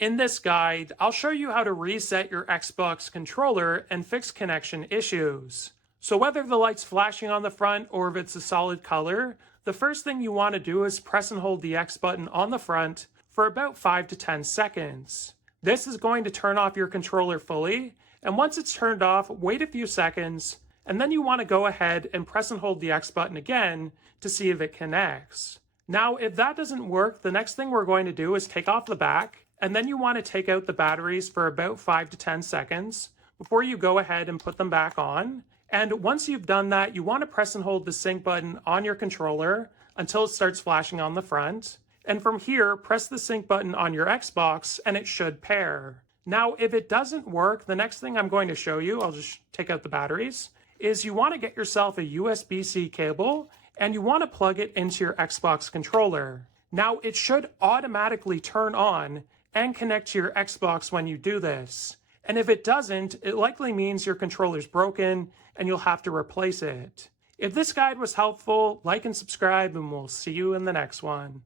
In this guide, I'll show you how to reset your Xbox controller and fix connection issues. So whether the light's flashing on the front or if it's a solid color, the first thing you want to do is press and hold the X button on the front for about 5 to 10 seconds. This is going to turn off your controller fully, and once it's turned off, wait a few seconds, and then you want to go ahead and press and hold the X button again to see if it connects. Now, if that doesn't work, the next thing we're going to do is take off the back, and then you want to take out the batteries for about 5 to 10 seconds before you go ahead and put them back on. And once you've done that, you want to press and hold the sync button on your controller until it starts flashing on the front. And from here, press the sync button on your Xbox and it should pair. Now, if it doesn't work, the next thing I'm going to show you, I'll just take out the batteries, is you want to get yourself a USB-C cable and you want to plug it into your Xbox controller. Now, it should automatically turn on and connect to your Xbox when you do this. And if it doesn't, it likely means your controller's broken and you'll have to replace it. If this guide was helpful, like and subscribe, and we'll see you in the next one.